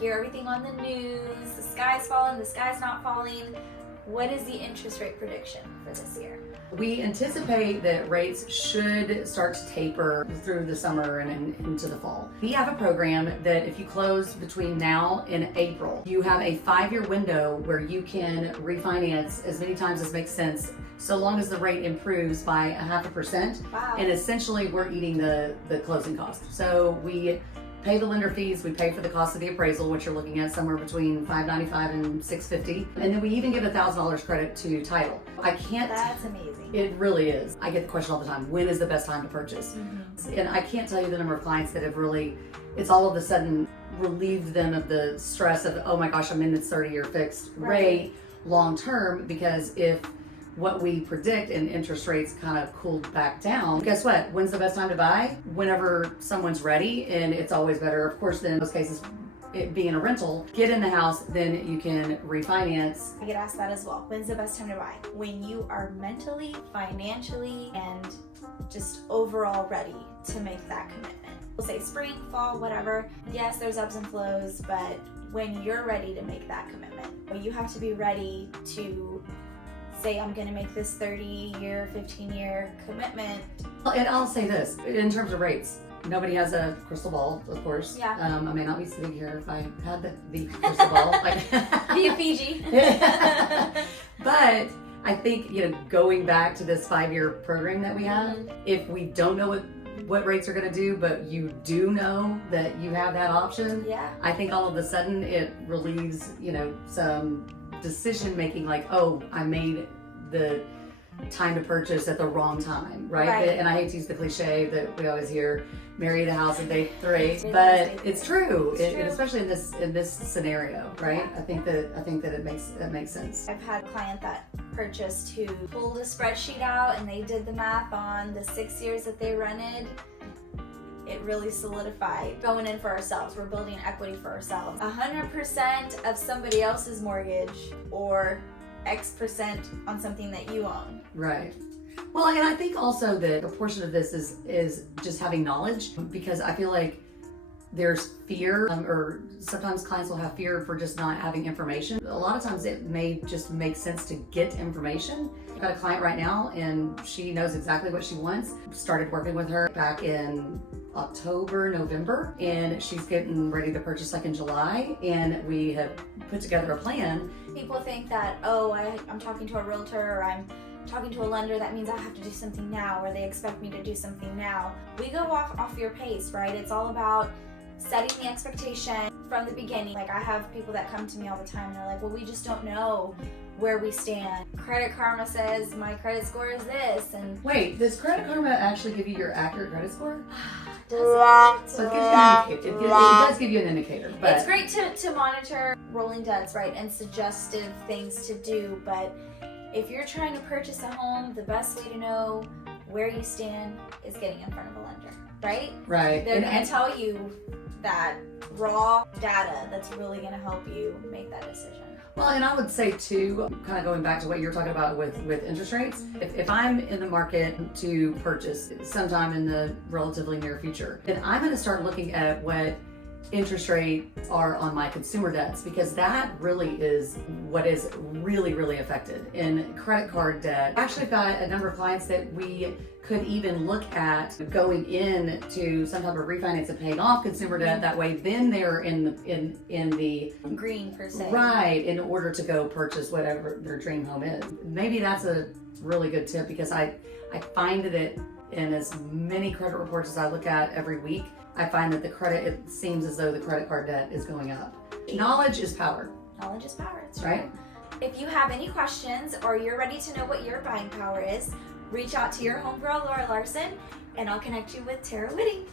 hear everything on the news, the sky's falling, the sky's not falling. What is the interest rate prediction for this year? We anticipate that rates should start to taper through the summer and into the fall. We have a program that if you close between now and April, you have a 5-year window where you can refinance as many times as makes sense, so long as the rate improves by 0.5%. Wow. And essentially we're eating the closing cost. So we pay the lender fees, we pay for the cost of the appraisal, which you're looking at somewhere between $595 and $650. And then we even give $1,000 credit to title. I can't. That's amazing. It really is. I get the question all the time, when is the best time to purchase? Mm-hmm. And I can't tell you the number of clients that have really, it's all of a sudden relieved them of the stress of, oh my gosh, I'm in this 30-year fixed rate long term, because if what we predict in interest rates kind of cooled back down, guess what? When's the best time to buy? Whenever someone's ready, and it's always better, of course, than in most cases, it being a rental. Get in the house, then you can refinance. I get asked that as well. When's the best time to buy? When you are mentally, financially, and just overall ready to make that commitment. We'll say spring, fall, whatever. Yes, there's ebbs and flows, but when you're ready to make that commitment, you have to be ready to say, I'm going to make this 30-year, 15-year commitment. And I'll say this, in terms of rates, nobody has a crystal ball, of course. Yeah. I may not be sitting here if I had the crystal ball. Be a Fiji. But I think, going back to this 5-year program that we have, if we don't know what rates are going to do, but you do know that you have that option, I think all of a sudden it relieves, some decision making, like, oh, I made the time to purchase at the wrong time, right? And I hate to use the cliche that we always hear, marry the house at day 3, but it's true. Especially in this scenario, right? I think that it makes sense. I've had a client that purchased who pulled a spreadsheet out and they did the math on the 6 years that they rented. It really solidified going in for ourselves. We're building equity for ourselves. 100% of somebody else's mortgage or X% on something that you own. Right. Well, and I think also that a portion of this is just having knowledge, because I feel like there's fear, or sometimes clients will have fear for just not having information. A lot of times it may just make sense to get information. I've got a client right now and she knows exactly what she wants. Started working with her back in October, November, and she's getting ready to purchase like in July, and we have put together a plan. People think that, oh, I'm talking to a realtor or I'm talking to a lender, that means I have to do something now, or they expect me to do something now. We go off your pace, right? It's all about setting the expectation from the beginning. Like, I have people that come to me all the time and they're like, well, we just don't know where we stand. Credit Karma says my credit score is this, and wait, does Credit Karma actually give you your accurate credit score? does it? So it does give you an indicator. But it's great to monitor rolling debts, right, and suggestive things to do, but if you're trying to purchase a home, the best way to know where you stand is getting in front of a lender, right? Right. They're going to tell you that raw data that's really going to help you make that decision. Well, and I would say too, kind of going back to what you're talking about with interest rates, if I'm in the market to purchase sometime in the relatively near future, then I'm going to start looking at what interest rates are on my consumer debts, because that really is what is really affected in credit card debt. Actually, I've got a number of clients that we could even look at going in to some type of refinance and paying off consumer debt. That way, then they're in the green per se. Right, in order to go purchase whatever their dream home is. Maybe that's a really good tip, because I find that in as many credit reports as I look at every week, I find that it seems as though the credit card debt is going up. Knowledge is power. Knowledge is power, it's right. If you have any questions or you're ready to know what your buying power is, reach out to your homegirl, Laura Larson, and I'll connect you with Tara Whitting.